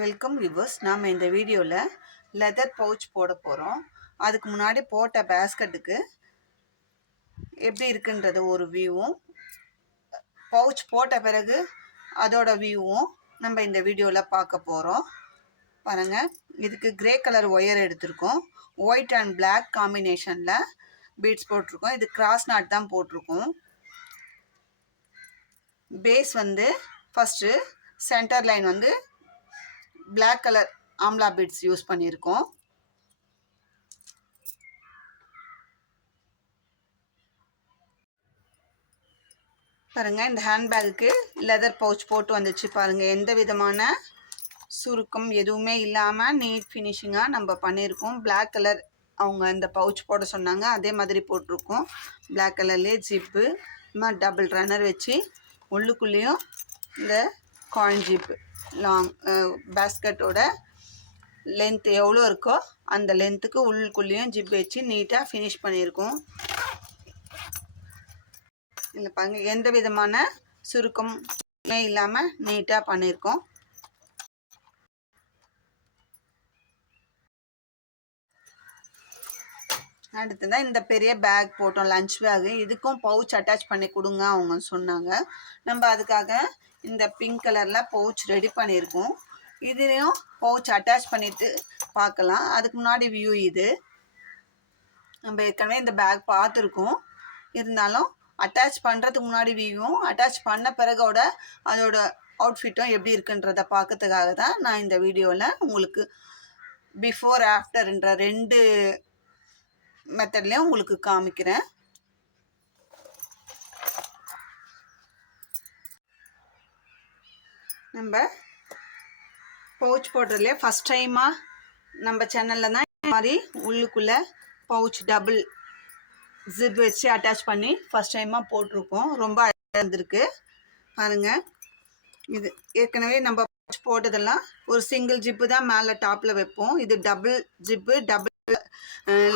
Welcome viewers. நாம் இந்த வீடியோவில் லெதர் பவுச் போட போகிறோம். அதுக்கு முன்னாடி போட்ட பேஸ்கெட்டுக்கு எப்படி இருக்குன்றது ஒரு வியூவும், பவுச் போட்ட பிறகு அதோட வியூவும் நம்ம இந்த வீடியோவில் பார்க்க போகிறோம். பாருங்கள், இதுக்கு கிரே கலர் ஒயர் எடுத்திருக்கோம். ஒயிட் அண்ட் பிளாக் காம்பினேஷனில் பீட்ஸ் போட்டிருக்கோம். இது கிராஸ் நாட் தான் போட்டிருக்கோம். Base first centre line black colour amla beads use பண்ணியிருக்கோம். பாருங்கள், இந்த ஹேண்ட்பேக்குக்கு லெதர் பவுச் போட்டு வந்துச்சு. பாருங்கள், எந்த விதமான சுருக்கம் எதுவுமே இல்லாமல் நீட் ஃபினிஷிங்காக நம்ம பண்ணியிருக்கோம். பிளாக் கலர் அவங்க இந்த பவுச் போட சொன்னாங்க, அதே மாதிரி போட்டிருக்கோம். பிளாக் கலர்லேயே ஜிப்பு டபுள் ரன்னர் வச்சு உள்ளுக்குள்ளேயும் இந்த காயின் ஜிப்பு லாங் பேஸ்கெட்டோட லென்த் எவ்வளோ இருக்கோ அந்த லென்த்துக்கு உள்ளுக்குள்ளேயும் ஜிப் வச்சு நீட்டாக ஃபினிஷ் பண்ணியிருக்கோம். இல்லை பாருங்க, எந்த விதமான சுருக்கமே இல்லாமல் நீட்டாக பண்ணியிருக்கோம். அடுத்ததான் இந்த பெரிய பேக் போட்டோம், லஞ்ச் பேகு. இதுக்கும் பவுச் அட்டாச் பண்ணி கொடுங்க அவங்க சொன்னாங்க. நம்ம அதுக்காக இந்த பிங்க் கலரில் பவுச் ரெடி பண்ணியிருக்கோம். இதுலேயும் பவுச் அட்டாச் பண்ணிவிட்டு பார்க்கலாம். அதுக்கு முன்னாடி வியூ இது. நம்ம ஏற்கனவே இந்த பேக் பார்த்துருக்கோம். இருந்தாலும் அட்டாச் பண்ணுறதுக்கு முன்னாடி வியூவும், அட்டாச் பண்ண பிறகோட அதோட அவுட்ஃபிட்டும் எப்படி இருக்குன்றதை பார்க்கறதுக்காக தான் நான் இந்த வீடியோவில் உங்களுக்கு பிஃபோர் ஆஃப்டர்ன்ற ரெண்டு மெத்தட்லேயும் உங்களுக்கு காமிக்கிறேன். நம்ம பவுச் போடுறதுலேயே ஃபஸ்ட் டைமாக நம்ம சேனலில் தான் இந்த மாதிரி உள்ளுக்குள்ளே பவுச் டபுள் ஜிப் வச்சு அட்டாச் பண்ணி ஃபஸ்ட் டைமாக போட்டிருக்கோம். ரொம்ப அழகாக இருந்திருக்கு பாருங்கள். இது ஏற்கனவே நம்ம பவுச் போட்டதெல்லாம் ஒரு சிங்கிள் ஜிப்பு தான் மேலே டாப்பில் வைப்போம். இது டபுள் ஜிப்பு, டபுள்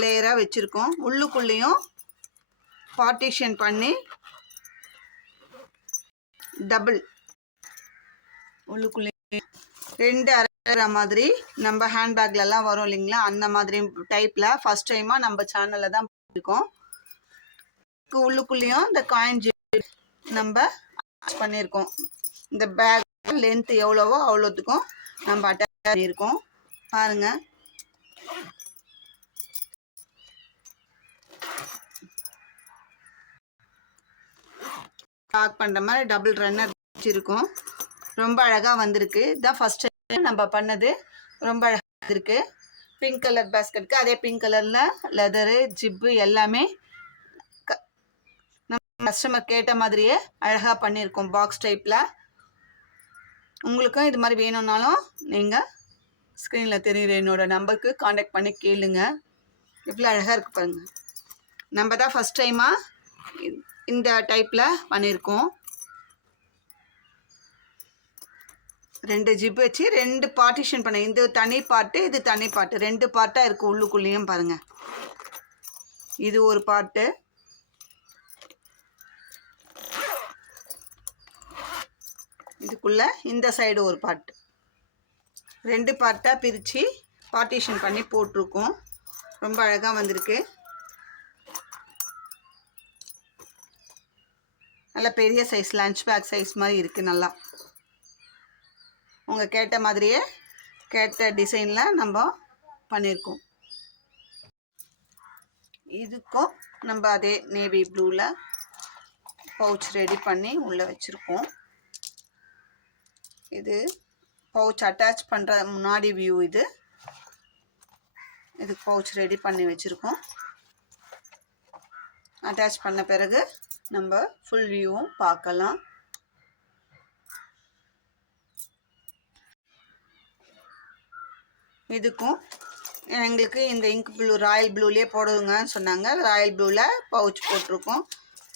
லேயராக வச்சுருக்கோம். உள்ளுக்குள்ளேயும் பார்ட்டிஷன் பண்ணி டபுள் உள்ளுக்குள்ளே ரெண்டு அரைக்கிற மாதிரி நம்ம ஹேண்ட்பேக்லலாம் வரும் இல்லைங்களா, அந்த மாதிரி டைப்பில் ஃபஸ்ட் டைமாக நம்ம சேனலில் தான் பண்ணியிருக்கோம். உள்ளுக்குள்ளேயும் இந்த காயின் ஜிப் நம்ம அட்டாச் பண்ணியிருக்கோம். இந்த பேக் லென்த் எவ்வளவோ அவ்வளோத்துக்கும் நம்ம அட்டாச் பண்ணியிருக்கோம். பாருங்கள், பேக் பண்ணுற மாதிரி டபுள் ரன்னர் வச்சுருக்கோம். ரொம்ப அழகாக வந்திருக்கு. இதுதான் ஃபஸ்ட் டைம் நம்ம பண்ணது. ரொம்ப அழகாக வந்திருக்கு. பிங்க் கலர் பேஸ்கெட்டுக்கு அதே பிங்க் கலரில் லெதரு ஜிப்பு எல்லாமே நம்ம கஸ்டமர் கேட்ட மாதிரியே அழகாக பண்ணியிருக்கோம் பாக்ஸ் டைப்பில். உங்களுக்கும் இது மாதிரி வேணும்னாலும் நீங்கள் ஸ்க்ரீனில் தெரியுற என்னோடய நம்பருக்கு காண்டாக்ட் பண்ணி கேளுங்க. இவ்வளோ அழகாக இருக்குது பாருங்கள். நம்ம தான் ஃபஸ்ட் டைமாக இந்த டைப்பில் பண்ணியிருக்கோம். ரெண்டு ஜிப் வச்சு ரெண்டு பார்ட்டிஷன் பண்ண, இந்த தனி பார்ட்டு இது தனி பார்ட்டு, ரெண்டு பார்ட்டாக இருக்குது உள்ளுக்குள்ளேயும் பாருங்கள். இது ஒரு பார்ட்டு, இதுக்குள்ளே இந்த சைடு ஒரு பார்ட்டு, ரெண்டு பார்ட்டாக பிரித்து பார்ட்டிஷன் பண்ணி போட்டிருக்கோம். ரொம்ப அழகாக வந்திருக்கு. நல்ல பெரிய சைஸ் லஞ்ச் பேக் சைஸ் மாதிரி இருக்குது. நல்லா உங்கள் கேட்ட மாதிரியே கேட்ட டிசைனில் நம்ம பண்ணியிருக்கோம். இதுக்கும் நம்ம அதே நேவி ப்ளூவில் பவுச் ரெடி பண்ணி உள்ளே வச்சுருக்கோம். இது பவுச் அட்டாச் பண்ணுற முன்னாடி வியூ. இது பவுச் ரெடி பண்ணி வச்சுருக்கோம். அட்டாச் பண்ண பிறகு நம்ம ஃபுல் வியூவும் பார்க்கலாம். இதுக்கும் எங்களுக்கு இந்த இங்க் ப்ளூ ராயல் ப்ளூலேயே போடுங்கன்னு சொன்னாங்க. ராயல் ப்ளூவில் பவுச் போட்டிருக்கோம்.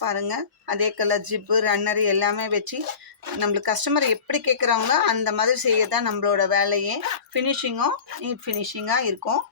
பாருங்கள், அதே கலர் ஜிப்பு ரன்னரு எல்லாமே வச்சு நம்மளுக்கு கஸ்டமர் எப்படி கேட்குறாங்களோ அந்த மாதிரி செய்ய தான் நம்மளோட வேலையே. ஃபினிஷிங்கும் நீட் ஃபினிஷிங்காக இருக்கும்.